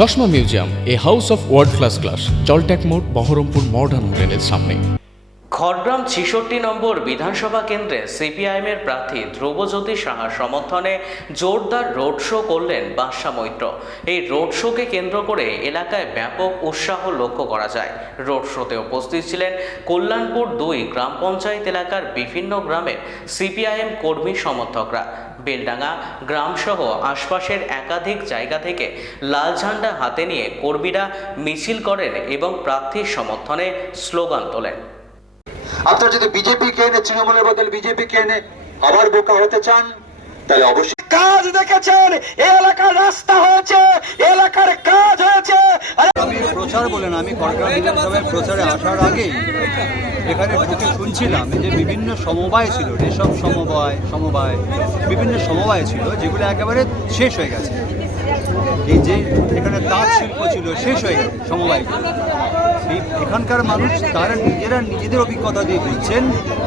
চশমা museum, a house of world class, জলট্যাক মোড়, বহরমপুর মডার্ন হোটেলের সামনে। খড়গ্রাম ৬৬ নম্বর বিধানসভা কেন্দ্রে সিপিআইএমের প্রার্থী ধ্রুবজ্যোতি সাহার সমর্থনে জোরদার রোড শো করলেন বাদশা মৈত্র। এই রোড শোকে কেন্দ্র করে এলাকায় ব্যাপক উৎসাহ লক্ষ্য করা যায়। রোড শোতে উপস্থিত ছিলেন কল্যাণপুর ২ গ্রাম পঞ্চায়েত এলাকার বিভিন্ন গ্রামের সিপিআইএম কর্মী সমর্থকরা। বেলডাঙ্গা গ্রামসহ আশপাশের একাধিক জায়গা থেকে লাল ঝান্ডা হাতে নিয়ে কর্মীরা মিছিল করেন এবং প্রার্থীর সমর্থনে স্লোগান তোলেন। আপনারা যদি বিজেপিকে এনে তৃণমূলের বদলে বিজেপিকে এনে আবার বোকা হতে চান তাহলে অবশ্যই কাজ দেখেছেন, এলাকার রাস্তা হয়েছে, এলাকার কাজ হয়েছে। আমি প্রচার বলেন, আমি খড়গ্রাম বিধানসভায় প্রচারে আসার আগেই এখানে ঢুকে শুনছিলাম যে বিভিন্ন সমবায় ছিল, রেশম সমবায় বিভিন্ন সমবায় ছিল যেগুলো একেবারে শেষ হয়ে গেছে। এই যে এখানে তাঁত শিল্প ছিল শেষ হয়ে গেছে সমবায়গুলো। এখানকার মানুষ তারা নিজেদের অভিজ্ঞতা দিয়ে বলছেন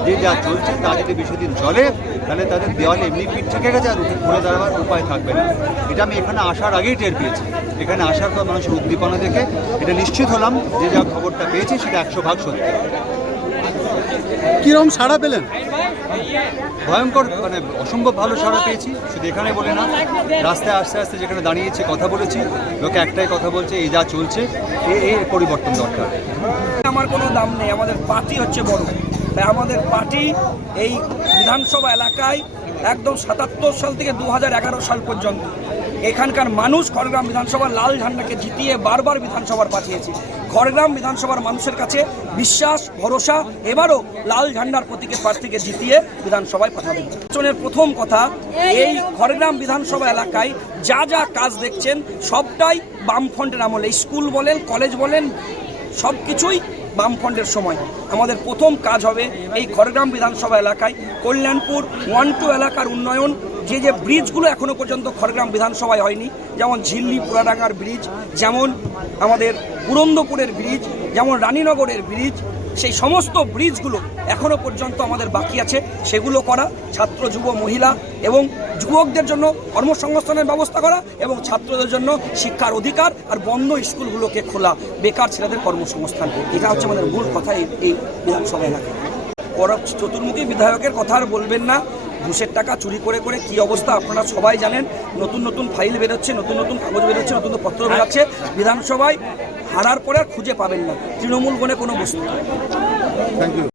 যে যা চলছে তা যদি বেশিদিন চলে তাহলে তাদের দেওয়ালে এমনি পিঠ থেকে গেছে আর ঘুরে দাঁড়াবার উপায় থাকবে না। এটা আমি এখানে আসার আগেই টের পেয়েছি। এখানে আসার পর মানুষের উদ্দীপনা দেখে এটা নিশ্চিত হলাম যে যা খবরটা পেয়েছি সেটা ১০০% সত্যি। কিরকম সাড়া পেলেন? ভয়ঙ্কর, মানে অসম্ভব ভালো সাড়া পেয়েছি। শুধু এখানে বলে না, রাস্তায় আস্তে আস্তে যেখানে দাঁড়িয়েছি কথা বলেছি, লোকে একটাই কথা বলছে এই যা চলছে এর পরিবর্তন দরকার। আমার কোনো দাম নেই, আমাদের পার্টি হচ্ছে বড়। তাই আমাদের পার্টি এই বিধানসভা এলাকায় একদম ৭৭ সাল থেকে ২০১১ সাল পর্যন্ত এখানকার মানুষ খড়গ্রাম বিধানসভার লাল ঝান্ডাকে জিতিয়ে বারবার বিধানসভার পাঠিয়েছে। খড়গ্রাম বিধানসভার মানুষের কাছে বিশ্বাস, ভরসা, এবারও লাল ঝান্ডার প্রতীকে প্রার্থীকে জিতিয়ে বিধানসভায় পাঠাবেন। নির্বাচনের প্রথম কথা, এই খড়গ্রাম বিধানসভা এলাকায় যা যা কাজ দেখছেন সবটাই বামফ্রন্টের আমলে। স্কুল বলেন, কলেজ বলেন, সব কিছুই বামফ্রন্টের সময়। আমাদের প্রথম কাজ হবে এই খড়গ্রাম বিধানসভা এলাকায় কল্যাণপুর 1-2 এলাকার উন্নয়ন। যে ব্রিজগুলো এখনো পর্যন্ত খড়গ্রাম বিধানসভায় হয়নি, যেমন ঝিল্লি পুরাডাঙ্গার ব্রিজ, যেমন আমাদের পুরন্দপুরের ব্রিজ, যেমন রানীনগরের ব্রিজ, সেই সমস্ত ব্রিজগুলো এখনো পর্যন্ত আমাদের বাকি আছে। সেগুলো করা, ছাত্র, যুব, মহিলা এবং যুবকদের জন্য কর্মসংস্থানের ব্যবস্থা করা এবং ছাত্রদের জন্য শিক্ষার অধিকার আর বন্ধ স্কুলগুলোকে খোলা, বেকার ছেলেদের কর্মসংস্থান। এটা হচ্ছে আমাদের মূল কথা এই বিধানসভা এলাকায়। চতুর্মুখী বিধায়কের কথা আর বলবেন না। ঘুষের টাকা চুরি করে করে কী অবস্থা আপনারা সবাই জানেন। নতুন নতুন ফাইল বেরোচ্ছে, নতুন নতুন কাগজ বেরোচ্ছে, নতুন নতুন পত্র বেরোচ্ছে। বিধানসভায় হারার পরে আর খুঁজে পাবেন না তৃণমূল বলে কোনো বস্তু। Thank you.